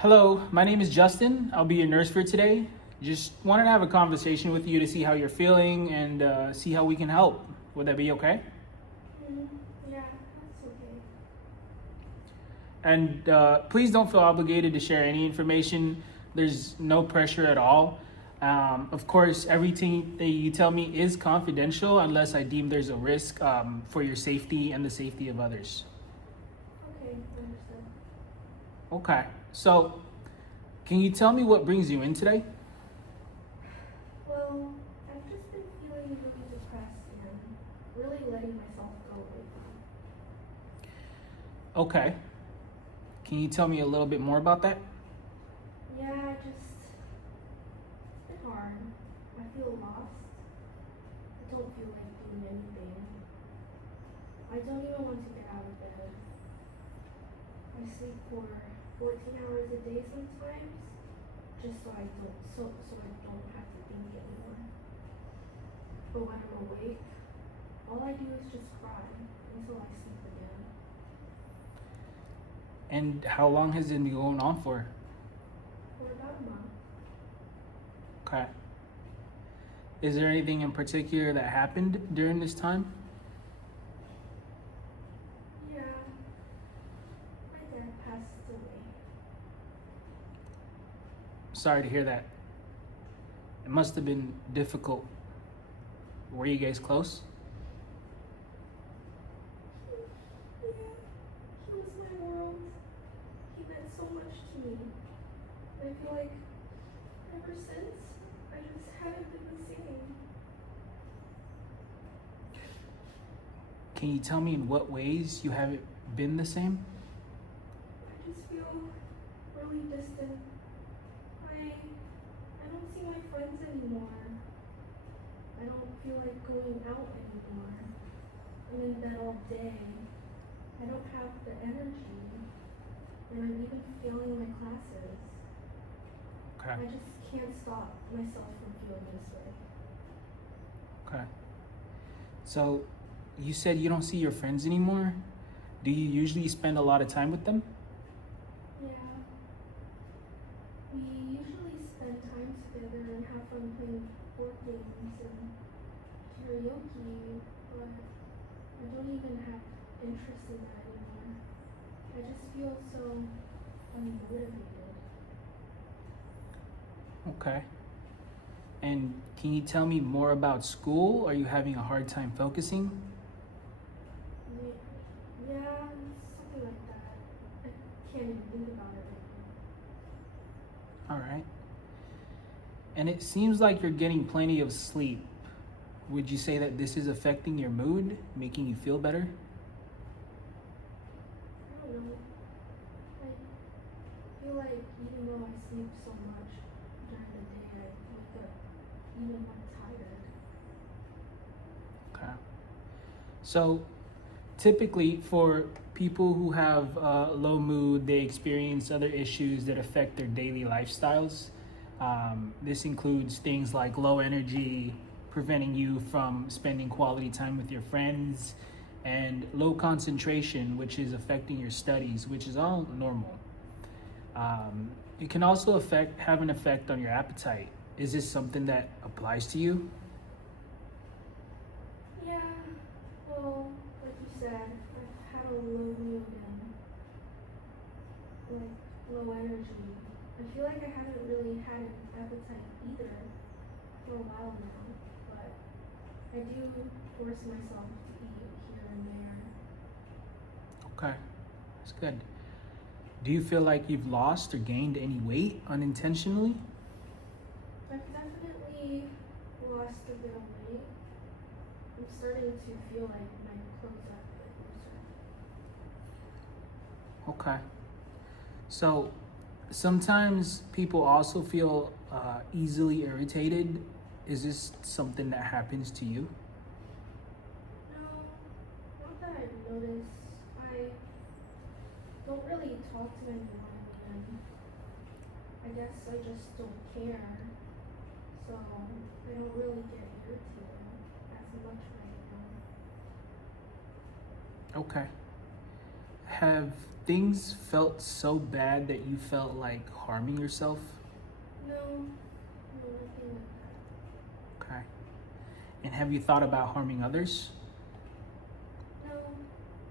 Hello, my name is Justin. I'll be your nurse for today. Just wanted to have a conversation with you to see how you're feeling and see how we can help. Would that be okay? Mm, yeah, that's okay. And please don't feel obligated to share any information. There's no pressure at all. Of course, everything that you tell me is confidential unless I deem there's a risk for your safety and the safety of others. Okay, understood. Okay, so can you tell me what brings you in today? Well, I've just been feeling really depressed and really letting myself go lately. Okay, can you tell me a little bit more about that? Yeah, it's been hard. I feel lost. I don't feel like doing anything. I don't even want to get out of bed. I sleep for 14 hours a day sometimes, just so I don't have to think anymore. But when I'm awake, all I do is just cry until I sleep again. And how long has it been going on for? For about a month. Okay. Is there anything in particular that happened during this time? Yeah, my dad passed away. Sorry to hear that. It must have been difficult. Were you guys close? Yeah, he was my world. He meant so much to me. I feel like ever since, I just haven't been the same. Can you tell me in what ways you haven't been the same? I just feel really distant. I don't see my friends anymore. I don't feel like going out anymore. I'm in bed all day. I don't have the energy. And I'm even failing my classes. Okay. I just can't stop myself from feeling this way. Okay. So you said you don't see your friends anymore. Do you usually spend a lot of time with them? Yeah. We usually spend time together and have fun playing board games and karaoke, but I don't even have interest in that anymore. I just feel so unmotivated. Okay. And can you tell me more about school? Are you having a hard time focusing? Yeah, something like that. I can't even think about it right All right. And it seems like you're getting plenty of sleep. Would you say that this is affecting your mood, making you feel better? now. I don't know. I feel like even though I sleep so much during the day, I wake up even more tired. Okay. So typically for people who have low mood, they experience other issues that affect their daily lifestyles. This includes things like low energy, preventing you from spending quality time with your friends, and low concentration, which is affecting your studies, which is all normal. It can also have an effect on your appetite. Is this something that applies to you? Yeah, well, like you said, I've had a low mood and like low energy. I feel like I haven't really had an appetite either for a while now, but I do force myself to eat here and there. Okay, that's good. Do you feel like you've lost or gained any weight unintentionally? I've definitely lost a bit of weight. I'm starting to feel like my clothes are a bit looser. Okay. So sometimes people also feel easily irritated. Is this something that happens to you? No, not that I've noticed. I don't really talk to anyone, and I guess I just don't care. So I don't really get irritated as much right now. Okay. Have things felt so bad that you felt like harming yourself? No, no, nothing like that. Okay. And have you thought about harming others? No,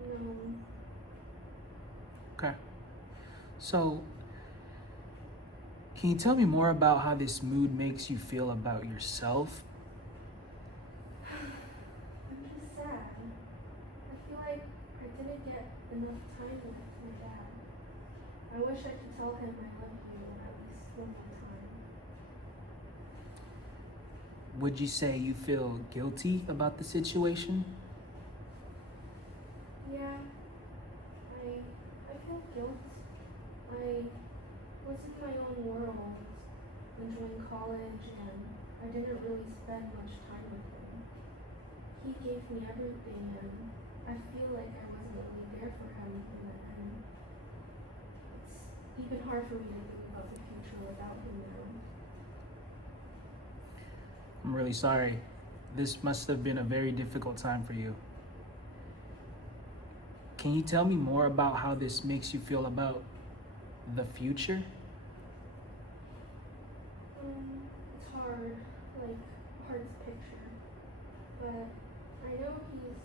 no. Okay. So, can you tell me more about how this mood makes you feel about yourself? I'm just sad. I feel like I didn't get enough time with my dad. I wish I could tell him I love you at least one more time. Would you say you feel guilty about the situation? Yeah, I feel guilt. I was in my own world, enjoying college, and I didn't really spend much time with him. He gave me everything, and I feel like I wasn't really there for him in the end. It's even hard for me to think about the future without him now. I'm really sorry. This must have been a very difficult time for you. Can you tell me more about how this makes you feel about the future? It's hard, like hard to picture, but I know he's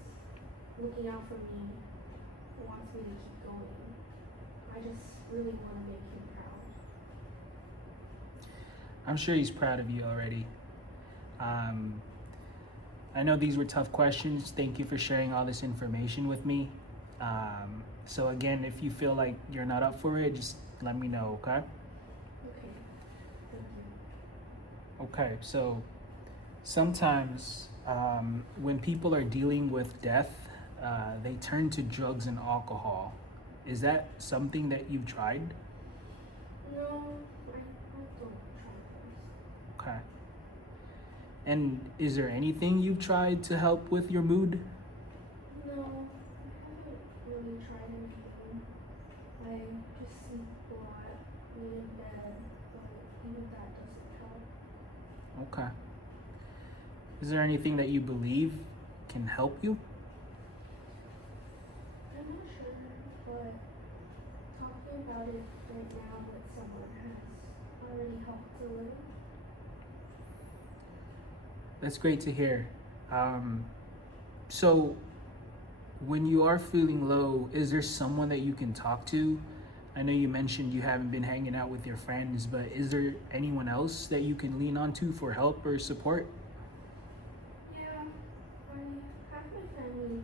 looking out for me, wants me to keep going. I just really want to make him proud. I'm sure he's proud of you already. I know these were tough questions. Thank you for sharing all this information with me. So again, if you feel like you're not up for it, just let me know, okay? Okay, thank you. Okay, so sometimes when people are dealing with death, they turn to drugs and alcohol. Is that something that you've tried? No, I don't try this. Okay. And is there anything you've tried to help with your mood? No, I haven't really tried anything. I just sleep a lot, lay in bed, but even that doesn't help. Okay. Is there anything that you believe can help you? I'm not sure, but talking about it right now with someone has already helped a little. That's great to hear. So, when you are feeling low, is there someone that you can talk to? I know you mentioned you haven't been hanging out with your friends, but is there anyone else that you can lean on to for help or support? Yeah, I have my family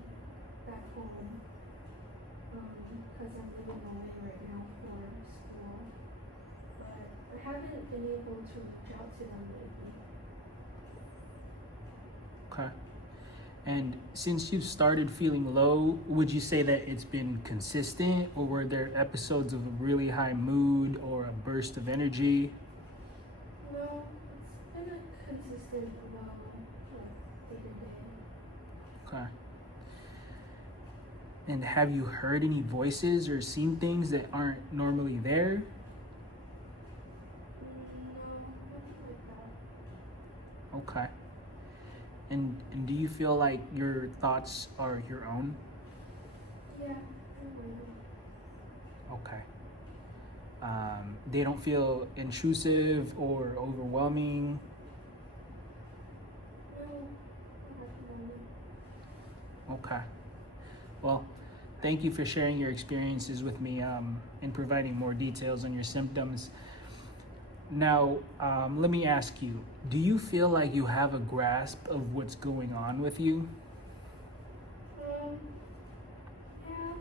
back home, because I'm living away right now for school, but I haven't been able to reach out to them lately. Okay. And since you've started feeling low, would you say that it's been consistent, or were there episodes of a really high mood or a burst of energy? No, it's been a consistent day to day. Okay. And have you heard any voices or seen things that aren't normally there? No, nothing like that. Okay. And do you feel like your thoughts are your own? Yeah, I will. Okay. They don't feel intrusive or overwhelming? No, not at the moment. Okay. Well, thank you for sharing your experiences with me and providing more details on your symptoms. Now, let me ask you, do you feel like you have a grasp of what's going on with you? Yeah,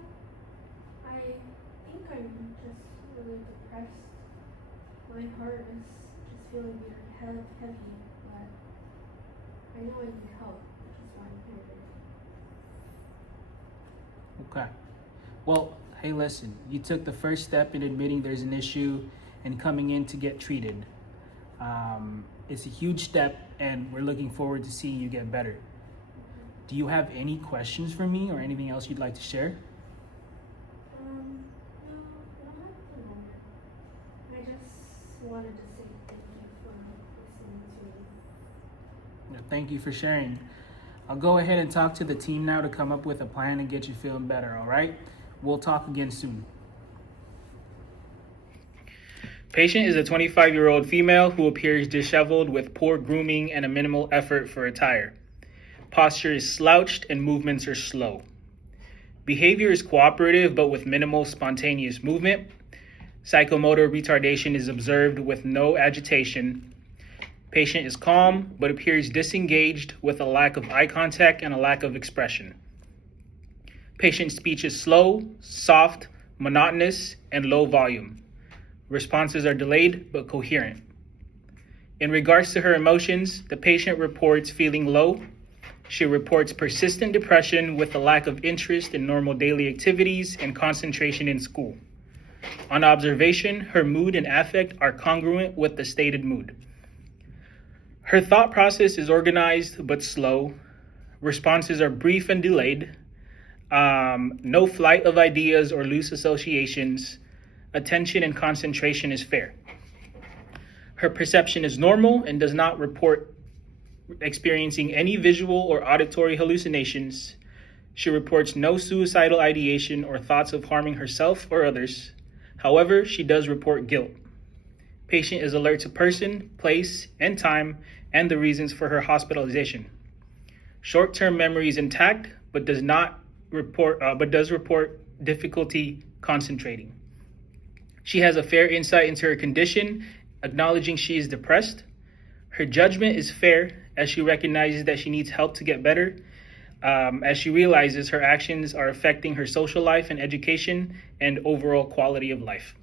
I think I'm just really depressed. My heart is just feeling very heavy, but I know I need help, which is why I'm here today. Okay. Well, hey, listen, you took the first step in admitting there's an issue and coming in to get treated. It's a huge step, and we're looking forward to seeing you get better. Do you have any questions for me or anything else you'd like to share? No, not at the moment. I just wanted to say thank you for listening to me. Thank you for sharing. I'll go ahead and talk to the team now to come up with a plan and get you feeling better, all right? We'll talk again soon. Patient is a 25-year-old female who appears disheveled with poor grooming and a minimal effort for attire. Posture is slouched and movements are slow. Behavior is cooperative but with minimal spontaneous movement. Psychomotor retardation is observed with no agitation. Patient is calm but appears disengaged with a lack of eye contact and a lack of expression. Patient's speech is slow, soft, monotonous, and low volume. Responses are delayed but coherent. In regards to her emotions, the patient reports feeling low. She reports persistent depression with a lack of interest in normal daily activities and concentration in school. On observation, her mood and affect are congruent with the stated mood. Her thought process is organized but slow. Responses are brief and delayed. No flight of ideas or loose associations. Attention and concentration is fair. Her perception is normal and does not report experiencing any visual or auditory hallucinations. She reports no suicidal ideation or thoughts of harming herself or others. However, she does report guilt. Patient is alert to person, place, and time, and the reasons for her hospitalization. Short-term memory is intact, but does report difficulty concentrating. She has a fair insight into her condition, acknowledging she is depressed. Her judgment is fair as she recognizes that she needs help to get better, as she realizes her actions are affecting her social life and education and overall quality of life.